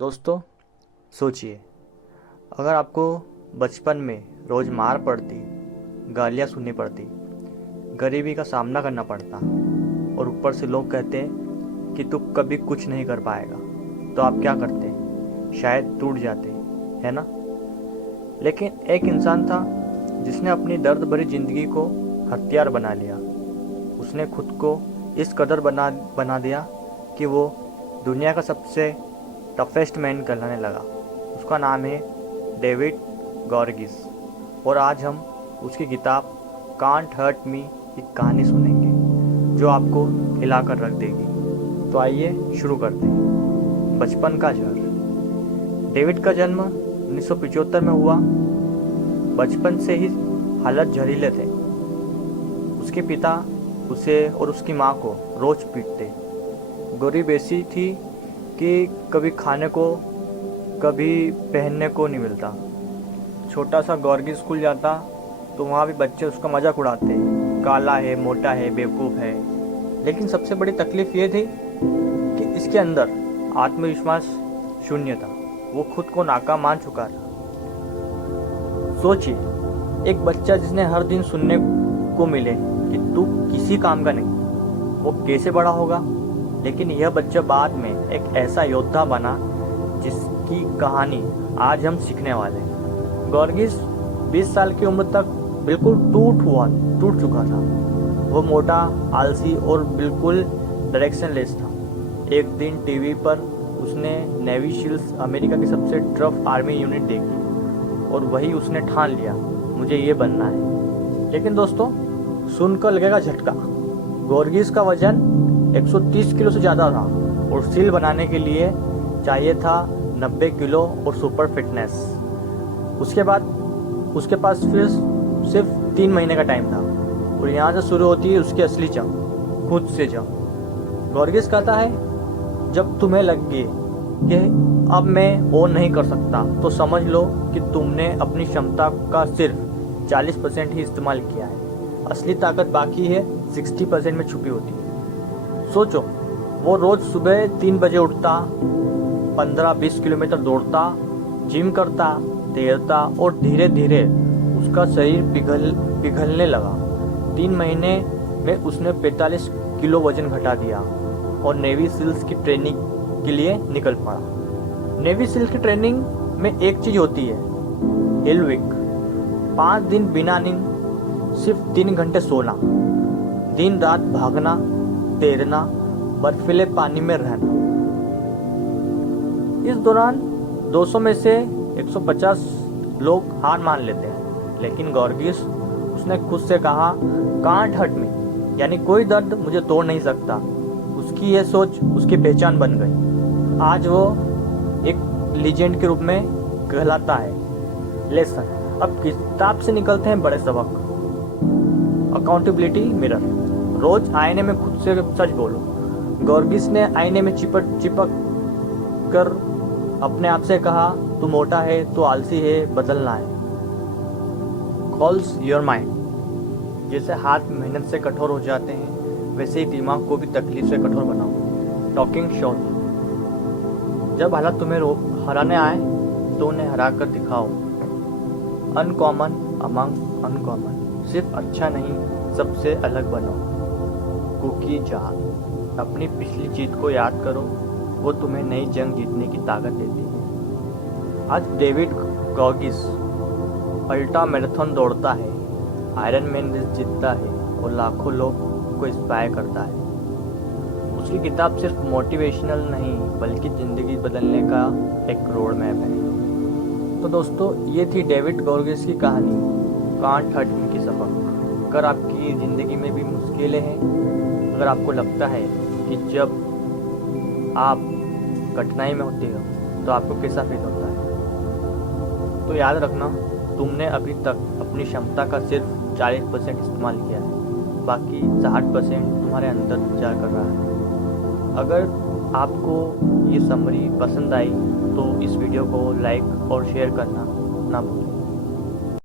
दोस्तों, सोचिए, अगर आपको बचपन में रोज़ मार पड़ती, गालियाँ सुननी पड़ती, गरीबी का सामना करना पड़ता और ऊपर से लोग कहते कि तू कभी कुछ नहीं कर पाएगा, तो आप क्या करते? शायद टूट जाते, है ना? लेकिन एक इंसान था जिसने अपनी दर्द भरी ज़िंदगी को हथियार बना लिया। उसने खुद को इस कदर बना दिया कि वो दुनिया का सबसे टफेस्ट मैन कहलाने लगा। उसका नाम है डेविड गॉर्गिस और आज हम उसकी किताब कांट हर्ट मी की कहानी सुनेंगे जो आपको हिला कर रख देगी। तो आइए शुरू करते हैं। बचपन का जहर। डेविड का जन्म 1975 में हुआ। बचपन से ही हालत जहरीले थे। उसके पिता उसे और उसकी माँ को रोज पीटते। गरीब ऐसी थी कि कभी खाने को कभी पहनने को नहीं मिलता। छोटा सा गॉर्गी स्कूल जाता तो वहाँ भी बच्चे उसका मजाक उड़ाते, काला है, मोटा है, बेवकूफ़ है। लेकिन सबसे बड़ी तकलीफ़ ये थी कि इसके अंदर आत्मविश्वास शून्य था। वो खुद को नाकाम मान चुका था। सोचिए, एक बच्चा जिसने हर दिन सुनने को मिले कि तू किसी काम का नहीं, वो कैसे बड़ा होगा। लेकिन यह बच्चा बाद में एक ऐसा योद्धा बना जिसकी कहानी आज हम सीखने वाले हैं। गॉर्गिस 20 साल की उम्र तक बिल्कुल टूट चुका था। वो मोटा, आलसी और बिल्कुल डायरेक्शनलेस था। एक दिन टीवी पर उसने नेवी शील्ड्स, अमेरिका की सबसे टफ आर्मी यूनिट देखी और वही उसने ठान लिया, मुझे ये बनना है। लेकिन दोस्तों, सुनकर लगेगा झटका। गॉर्गिस का वजन 130 किलो से ज़्यादा था और सील बनाने के लिए चाहिए था 90 किलो और सुपर फिटनेस। उसके पास फिर सिर्फ 3 महीने का टाइम था और यहाँ से शुरू होती है उसकी असली जंग, खुद से जंग। गॉर्गिस कहता है, जब तुम्हें लगे कि अब मैं और नहीं कर सकता तो समझ लो कि तुमने अपनी क्षमता का सिर्फ 40% ही इस्तेमाल किया है। असली ताकत बाकी है 60% में छुपी होती है। सोचो, वो रोज सुबह 3 बजे उठता, 15-20 किलोमीटर दौड़ता, जिम करता, तैरता और धीरे धीरे उसका शरीर पिघलने लगा। 3 महीने में उसने 45 किलो वजन घटा दिया और नेवी सील्स की ट्रेनिंग के लिए निकल पड़ा। नेवी सील्स की ट्रेनिंग में एक चीज होती है, हेल वीक। 5 दिन बिना नींद, सिर्फ 3 घंटे सोना, दिन रात भागना, तैरना, बर्फीले पानी में रहना। इस दौरान 200 में से 150 लोग हार मान लेते हैं। लेकिन गॉर्गिस, उसने खुद से कहा, कांट हर्ट मी, यानी कोई दर्द मुझे तोड़ नहीं सकता। उसकी यह सोच उसकी पहचान बन गई। आज वो एक लीजेंड के रूप में कहलाता है। लेसन। अब किताब से निकलते हैं बड़े सबक। Accountability mirror. रोज आईने में खुद से सच बोलो। गॉर्गिस ने आईने में चिपक कर अपने आप से कहा, तू मोटा है, तू आलसी है, बदलना है। Calls your mind. जैसे हाथ मेहनत से कठोर हो जाते हैं, वैसे ही दिमाग को भी तकलीफ से कठोर बनाओ। Talking shot. जब हालत तुम्हें हराने आए तो उन्हें हरा कर दिखाओ। Uncommon among uncommon. सिर्फ अच्छा नहीं, सबसे अलग बनो। Cookie jar. अपनी पिछली जीत को याद करो, वो तुम्हें नई जंग जीतने की ताकत देती है। आज डेविड गॉर्गिस अल्ट्रा मैराथन दौड़ता है, आयरन मैन रेस जीतता है और लाखों लोग को इंस्पायर करता है। उसकी किताब सिर्फ मोटिवेशनल नहीं बल्कि ज़िंदगी बदलने का एक रोड मैप है। तो दोस्तों, ये थी डेविड गॉर्गिस की कहानी, कांट हर्ट मी की सबक। अगर आपकी ज़िंदगी में भी मुश्किलें हैं, अगर आपको लगता है कि जब आप कठिनाई में होते हो तो आपको कैसा फील होता है, तो याद रखना, तुमने अभी तक अपनी क्षमता का सिर्फ 40% इस्तेमाल किया है, बाकी 60% तुम्हारे अंदर विचार कर रहा है। अगर आपको ये समरी पसंद आई तो इस वीडियो को लाइक और शेयर करना ना भूलें।